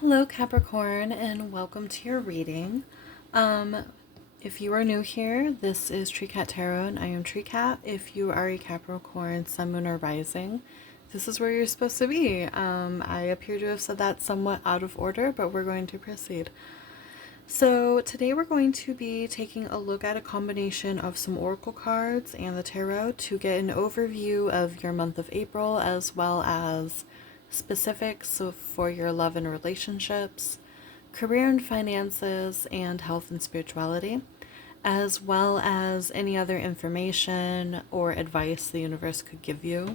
Hello, Capricorn, and welcome to your reading. Um, if you are new here, this is Tree Cat Tarot, and I am Tree Cat. If you are a Capricorn, Sun, Moon, or Rising, this is where you're supposed to be. I appear to have said that somewhat out of order, but we're going to proceed. So today we're going to be taking a look at a combination of some oracle cards and the tarot to get an overview of your month of April, as well as specifics for your love and relationships, career and finances, and health and spirituality, as well as any other information or advice the universe could give you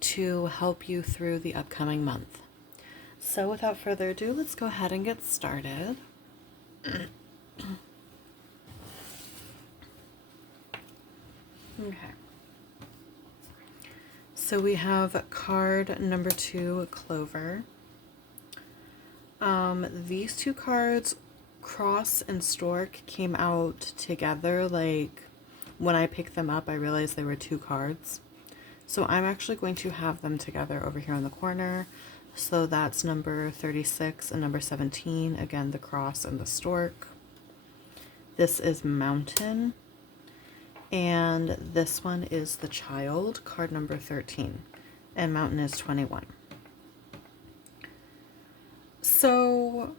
to help you through the upcoming month. So without further ado, let's go ahead and get started. Okay. So we have card number 2, Clover. These two cards, Cross and Stork, came out together. Like, when I picked them up, I realized they were two cards. So I'm actually going to have them together over here in the corner. So that's number 36 and number 17. Again, the Cross and the Stork. This is Mountain. And this one is the Child, card number 13. And Mountain is 21. So,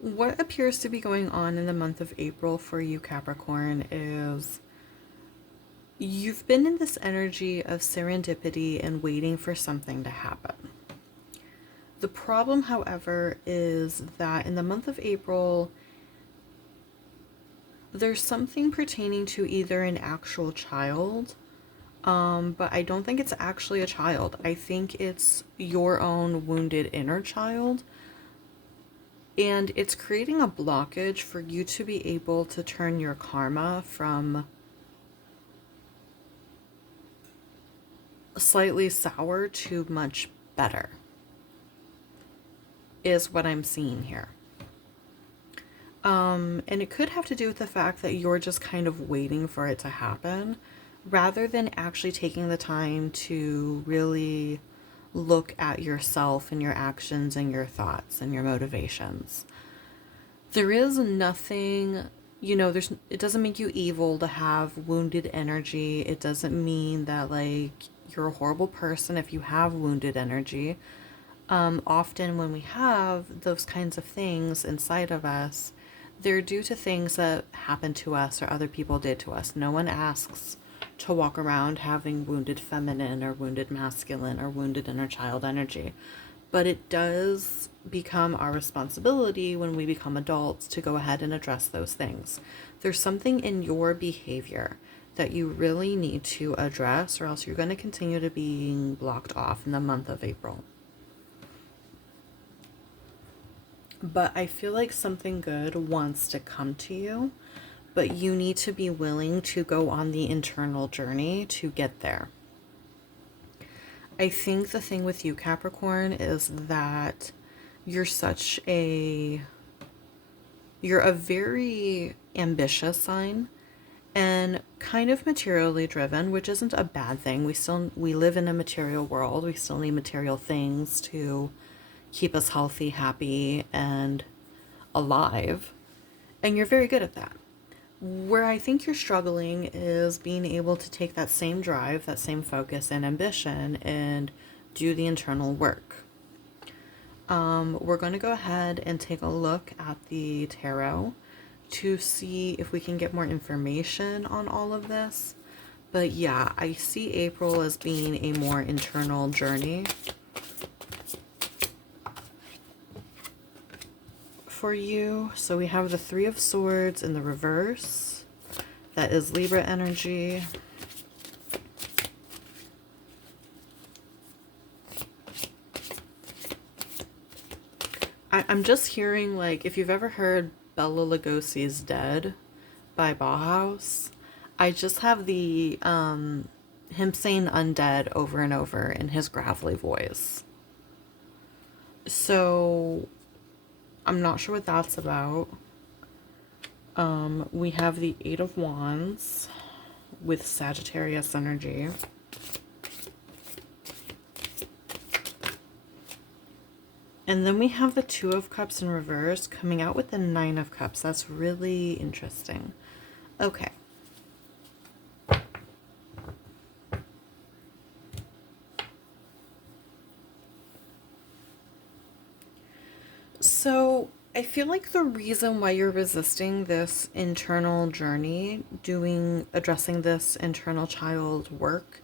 what appears to be going on in the month of April for you, Capricorn, is you've been in this energy of serendipity and waiting for something to happen. The problem, however, is that in the month of April, there's something pertaining to either an actual child, but I don't think it's actually a child. I think it's your own wounded inner child. And it's creating a blockage for you to be able to turn your karma from slightly sour to much better, is what I'm seeing here. And it could have to do with the fact that you're just kind of waiting for it to happen, rather than actually taking the time to really look at yourself and your actions and your thoughts and your motivations. There is nothing, it doesn't make you evil to have wounded energy. It doesn't mean that, like, you're a horrible person if you have wounded energy. Often when we have those kinds of things inside of us, they're due to things that happened to us or other people did to us. No one asks to walk around having wounded feminine or wounded masculine or wounded inner child energy. But it does become our responsibility when we become adults to go ahead and address those things. There's something in your behavior that you really need to address, or else you're going to continue to being blocked off in the month of April. But I feel like something good wants to come to you, but you need to be willing to go on the internal journey to get there. I think the thing with you, Capricorn, is that you're a very ambitious sign and kind of materially driven, which isn't a bad thing. We live in a material world. We still need material things to keep us healthy, happy, and alive. And you're very good at that. Where I think you're struggling is being able to take that same drive, that same focus and ambition, and do the internal work. We're going to go ahead and take a look at the tarot to see if we can get more information on all of this. But yeah, I see April as being a more internal journey for you. So we have the Three of Swords in the reverse. That is Libra energy. I'm just hearing, like, if you've ever heard Bela Lugosi's Dead by Bauhaus, I just have the him saying undead over and over in his gravelly voice. So I'm not sure what that's about. We have the Eight of Wands with Sagittarius energy. And then we have the Two of Cups in reverse coming out with the Nine of Cups. That's really interesting. Okay. So I feel like the reason why you're resisting this internal journey, addressing this internal child work,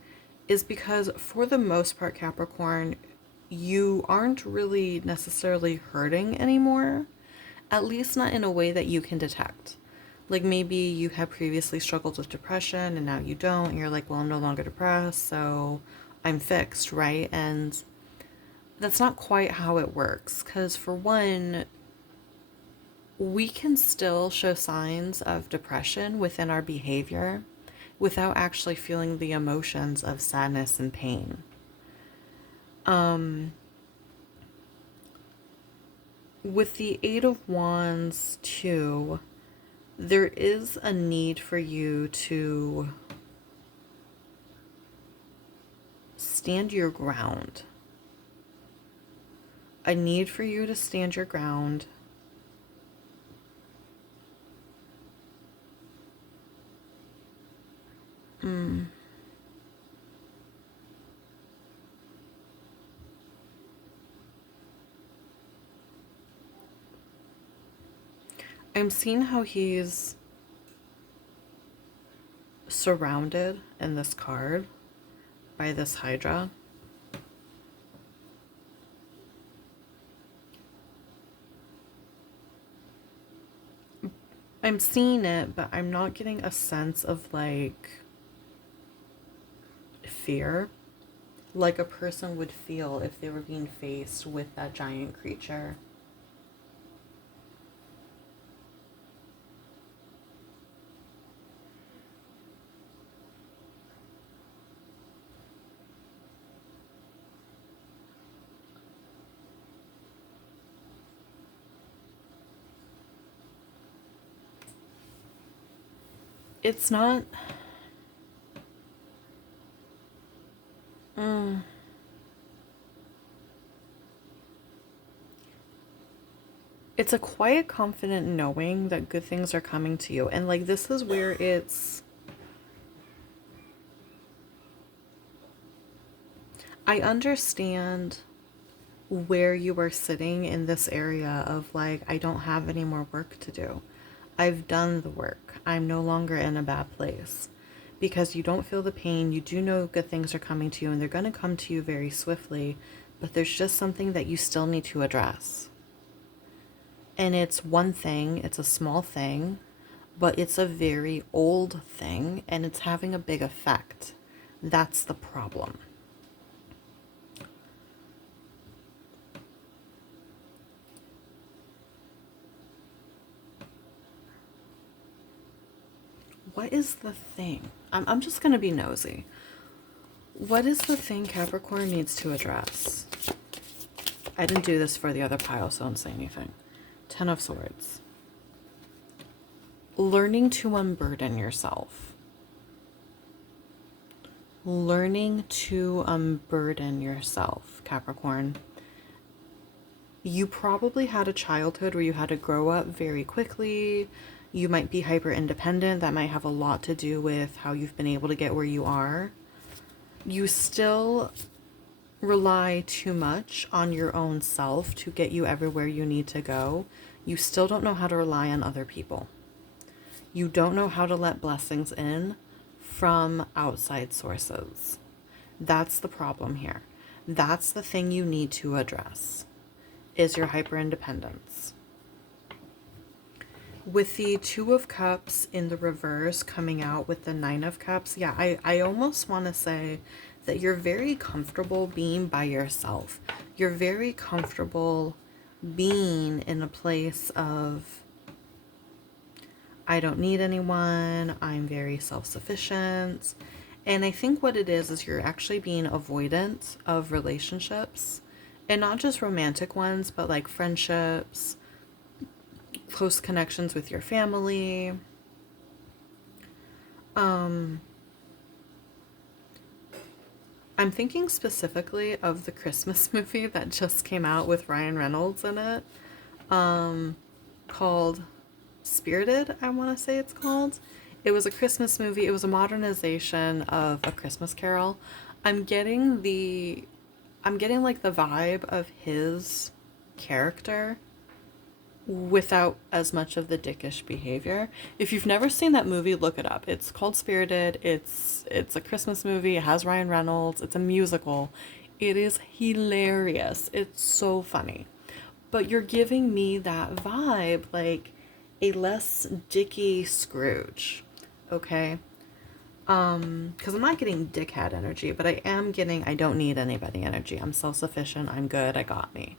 is because for the most part, Capricorn, you aren't really necessarily hurting anymore, at least not in a way that you can detect. Like maybe you had previously struggled with depression and now you don't. And you're like, well, I'm no longer depressed, so I'm fixed, right? And that's not quite how it works. Because for one, we can still show signs of depression within our behavior without actually feeling the emotions of sadness and pain. With the Eight of Wands, too, there is a need for you to stand your ground. A need for you to stand your ground. I'm seeing how he's surrounded in this card by this Hydra. I'm seeing it, but I'm not getting a sense of like fear, like a person would feel if they were being faced with that giant creature. It's not. It's a quiet, confident knowing that good things are coming to you. And like, this is where I understand where you are sitting in this area of like, I don't have any more work to do. I've done the work. I'm no longer in a bad place. Because you don't feel the pain, you do know good things are coming to you and they're going to come to you very swiftly, but there's just something that you still need to address. And it's one thing, it's a small thing, but it's a very old thing and it's having a big effect. That's the problem. What is the thing? I'm just going to be nosy. What is the thing Capricorn needs to address? I didn't do this for the other pile, so don't say anything. Ten of Swords. Learning to unburden yourself. Learning to unburden yourself, Capricorn. You probably had a childhood where you had to grow up very quickly. You might be hyper independent. That might have a lot to do with how you've been able to get where you are. You still rely too much on your own self to get you everywhere you need to go. You still don't know how to rely on other people. You don't know how to let blessings in from outside sources. That's the problem here. That's the thing you need to address, is your hyper independence. With the Two of Cups in the reverse coming out with the Nine of Cups, yeah, I almost want to say that you're very comfortable being by yourself. You're very comfortable being in a place of, I don't need anyone, I'm very self-sufficient. And I think what it is you're actually being avoidant of relationships. And not just romantic ones, but like friendships, close connections with your family. I'm thinking specifically of the Christmas movie that just came out with Ryan Reynolds in it, called Spirited, I want to say it's called. It was a Christmas movie. It was a modernization of A Christmas Carol. I'm getting the I'm getting like the vibe of his character without as much of the dickish behavior. If you've never seen that movie, look it up. It's called Spirited. It's a Christmas movie. It has Ryan Reynolds. It's a musical. It is hilarious. It's so funny. But you're giving me that vibe, like a less dicky Scrooge. Okay? Because I'm not getting dickhead energy, but I am getting I don't need anybody energy. I'm self-sufficient. I'm good. I got me.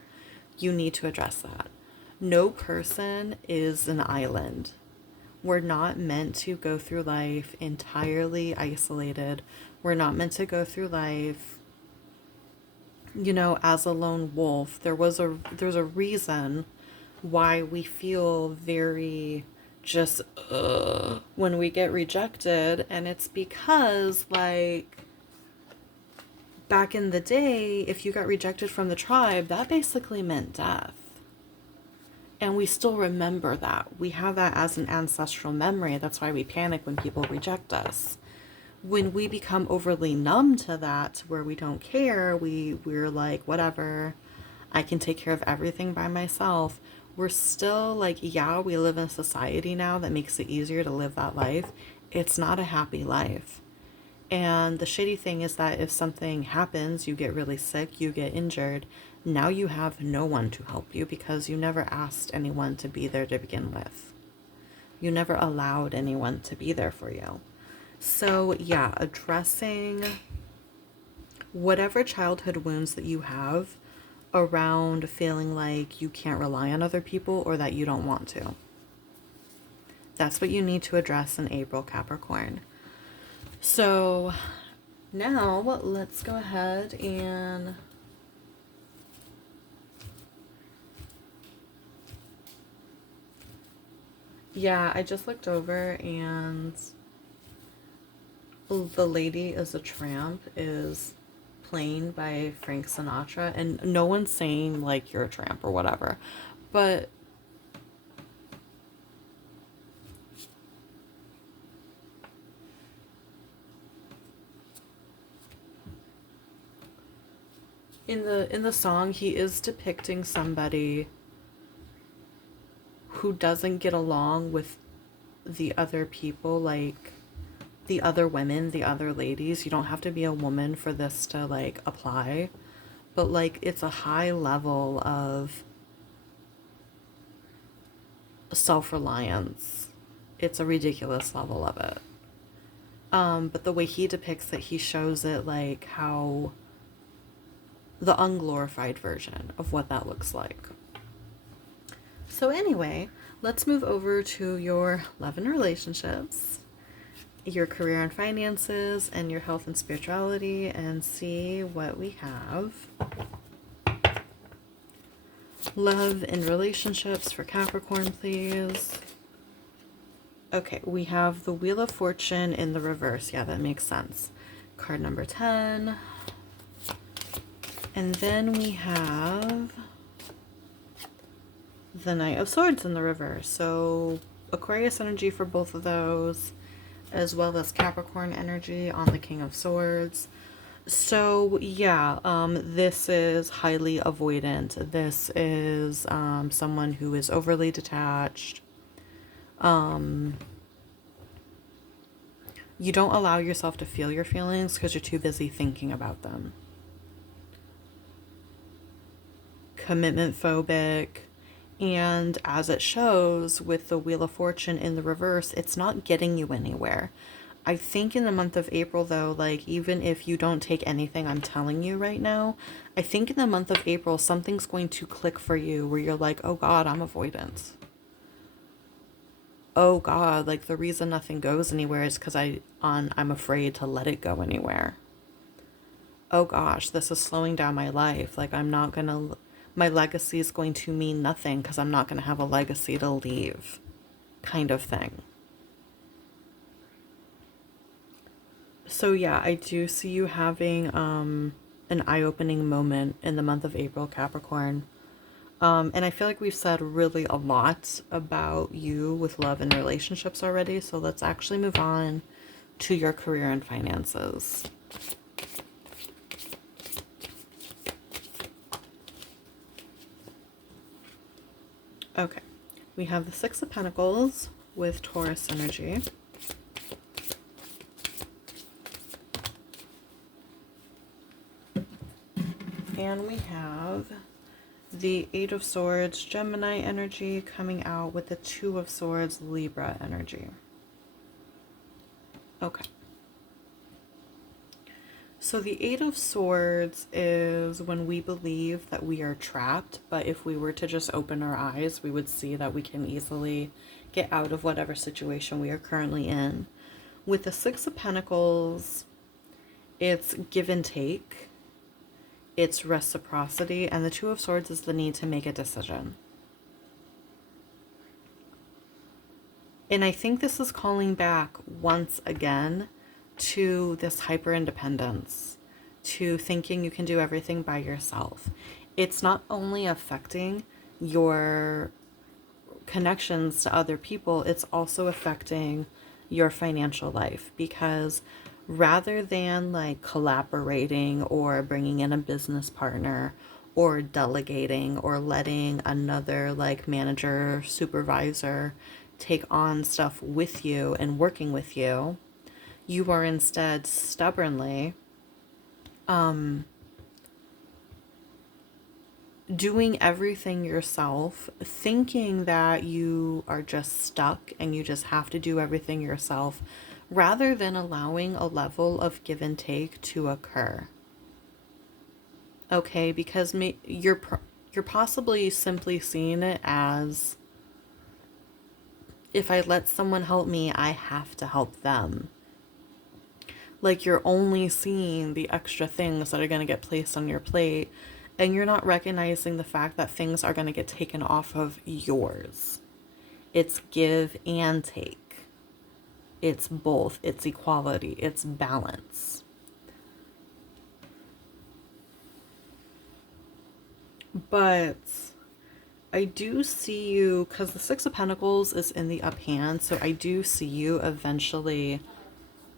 You need to address that. No person is an island. We're not meant to go through life entirely isolated. We're not meant to go through life, as a lone wolf. There's a reason why we feel very just when we get rejected, and it's because like back in the day, if you got rejected from the tribe, that basically meant death. And we still remember that. We have that as an ancestral memory. That's why we panic when people reject us. When we become overly numb to that, where we don't care, we're like, whatever, I can take care of everything by myself. We're still like, yeah, we live in a society now that makes it easier to live that life. It's not a happy life. And the shitty thing is that if something happens, you get really sick, you get injured, now you have no one to help you because you never asked anyone to be there to begin with. You never allowed anyone to be there for you. So yeah, addressing whatever childhood wounds that you have around feeling like you can't rely on other people or that you don't want to. That's what you need to address in April, Capricorn. So now let's go ahead and yeah, I just looked over and The Lady is a Tramp is played by Frank Sinatra, and no one's saying like you're a tramp or whatever, but in the song he is depicting somebody who doesn't get along with the other people, like the other women, the other ladies. You don't have to be a woman for this to like apply, but like it's a high level of self-reliance. It's a ridiculous level of it. But the way he depicts it, he shows it like how the unglorified version of what that looks like. So anyway, let's move over to your love and relationships, your career and finances, and your health and spirituality, and see what we have. Love and relationships for Capricorn, please. Okay, we have the Wheel of Fortune in the reverse. Yeah, that makes sense. Card number 10. And then we have the Knight of Swords in the reverse. So Aquarius energy for both of those, as well as Capricorn energy on the King of Swords. So yeah, this is highly avoidant. This is someone who is overly detached. You don't allow yourself to feel your feelings because you're too busy thinking about them. Commitment phobic. And as it shows with the Wheel of Fortune in the reverse, it's not getting you anywhere. I think in the month of April, though, like, even if you don't take anything I'm telling you right now, I think in the month of April, something's going to click for you where you're like, oh God, I'm avoidant. Oh God, like, the reason nothing goes anywhere is because I'm afraid to let it go anywhere. Oh gosh, this is slowing down my life. Like, my legacy is going to mean nothing because I'm not going to have a legacy to leave, kind of thing. So yeah, I do see you having an eye-opening moment in the month of April, Capricorn. And I feel like we've said really a lot about you with love and relationships already, so let's actually move on to your career and finances. Okay, we have the Six of Pentacles with Taurus energy. And we have the Eight of Swords, Gemini energy, coming out with the Two of Swords, Libra energy. Okay. So the Eight of Swords is when we believe that we are trapped, but if we were to just open our eyes, we would see that we can easily get out of whatever situation we are currently in. With the Six of Pentacles, it's give and take, it's reciprocity, and the Two of Swords is the need to make a decision. And I think this is calling back once again to this hyper independence, to thinking you can do everything by yourself. It's not only affecting your connections to other people, it's also affecting your financial life, because rather than like collaborating or bringing in a business partner or delegating or letting another like manager, supervisor take on stuff with you and working with you, you are instead stubbornly doing everything yourself, thinking that you are just stuck and you just have to do everything yourself, rather than allowing a level of give and take to occur. Okay, because you're possibly simply seeing it as, if I let someone help me, I have to help them. Like, you're only seeing the extra things that are going to get placed on your plate, and you're not recognizing the fact that things are going to get taken off of yours. It's give and take. It's both. It's equality. It's balance. But I do see you, because the Six of Pentacles is in the up hand, so I do see you eventually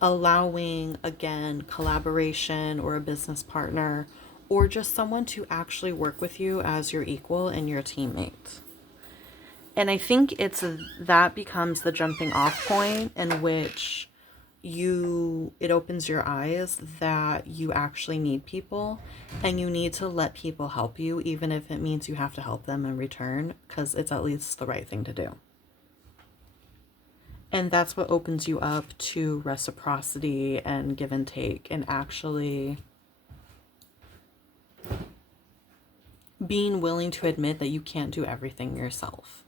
allowing, again, collaboration or a business partner or just someone to actually work with you as your equal and your teammate. And I think that becomes the jumping off point in which it opens your eyes that you actually need people, and you need to let people help you, even if it means you have to help them in return, because it's at least the right thing to do. And that's what opens you up to reciprocity and give and take, and actually being willing to admit that you can't do everything yourself.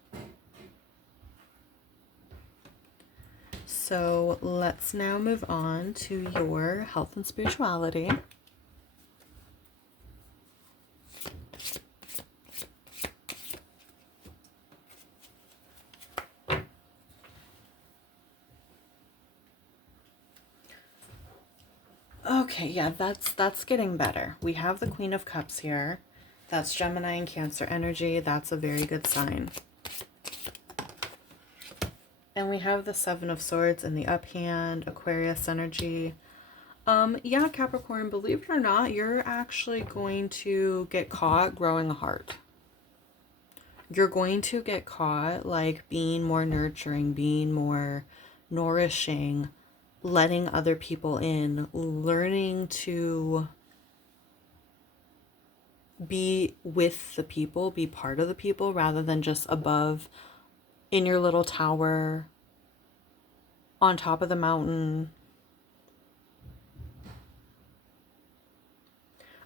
So let's now move on to your health and spirituality. Okay, yeah, that's getting better. We have the Queen of Cups here. That's Gemini and Cancer energy. That's a very good sign. And we have the Seven of Swords in the up hand, Aquarius energy. Yeah, Capricorn, believe it or not, you're actually going to get caught growing a heart. You're going to get caught like being more nurturing, being more nourishing, letting other people in, learning to be with the people, be part of the people, rather than just above in your little tower on top of the mountain.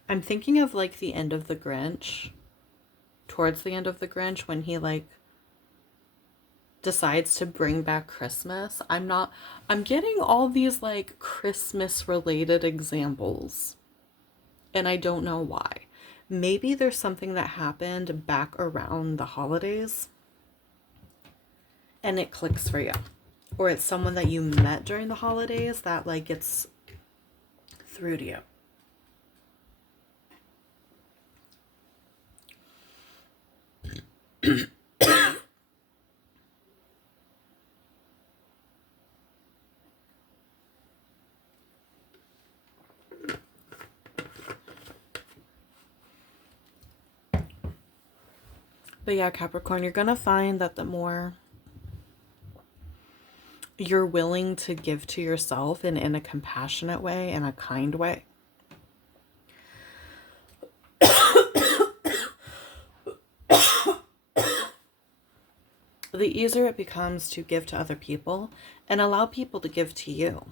I'm thinking of like the end of the Grinch, towards the end of the Grinch, when he like decides to bring back Christmas. I'm getting all these like Christmas related examples, and I don't know why. Maybe there's something that happened back around the holidays and it clicks for you. Or it's someone that you met during the holidays that like gets through to you. But yeah, Capricorn, you're going to find that the more you're willing to give to yourself and in a compassionate way, in a kind way, the easier it becomes to give to other people and allow people to give to you.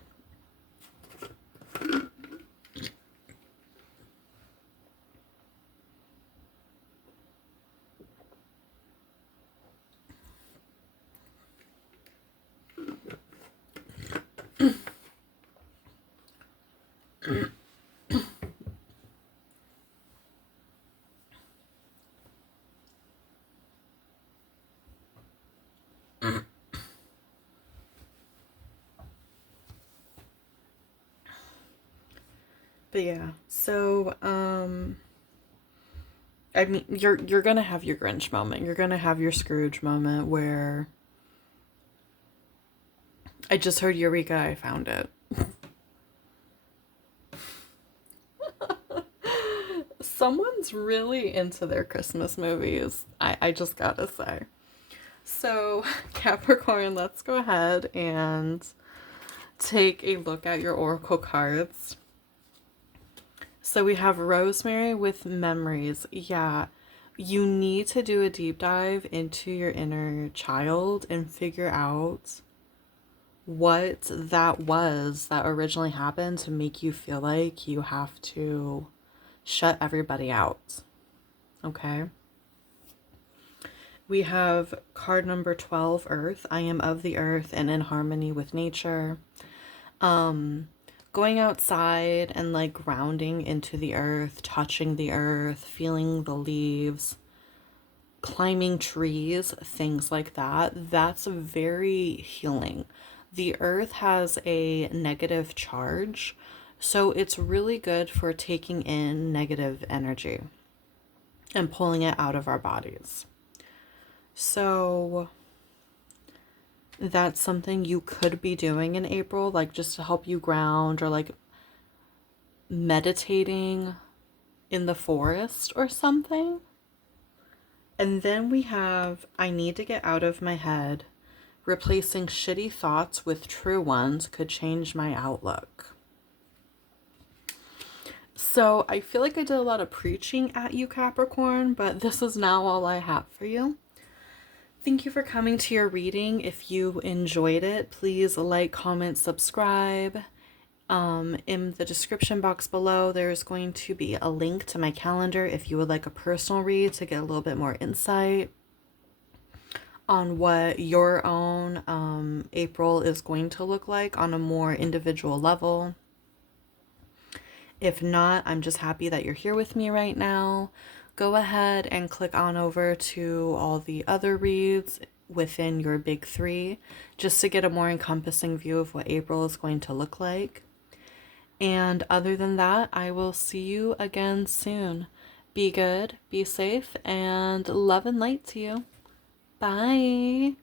But yeah, so I mean, you're gonna have your Grinch moment. You're gonna have your Scrooge moment where I just heard Eureka, I found it. Someone's really into their Christmas movies. I just gotta say. So, Capricorn, let's go ahead and take a look at your oracle cards. So we have Rosemary with memories. Yeah, you need to do a deep dive into your inner child and figure out what that was that originally happened to make you feel like you have to shut everybody out. Okay? We have card number 12, Earth. I am of the earth and in harmony with nature. Going outside and like grounding into the earth, touching the earth, feeling the leaves, climbing trees, things like that. That's very healing. The earth has a negative charge, so it's really good for taking in negative energy and pulling it out of our bodies. So that's something you could be doing in April, like just to help you ground, or like meditating in the forest or something. And then we have, I need to get out of my head. Replacing shitty thoughts with true ones could change my outlook. So I feel like I did a lot of preaching at you, Capricorn, but this is now all I have for you. Thank you for coming to your reading. If you enjoyed it, please like, comment, subscribe. In the description box below, there's going to be a link to my calendar if you would like a personal read to get a little bit more insight on what your own April is going to look like on a more individual level. If not, I'm just happy that you're here with me right now. Go ahead and click on over to all the other reads within your big three, just to get a more encompassing view of what April is going to look like. And other than that, I will see you again soon. Be good, be safe, and love and light to you. Bye.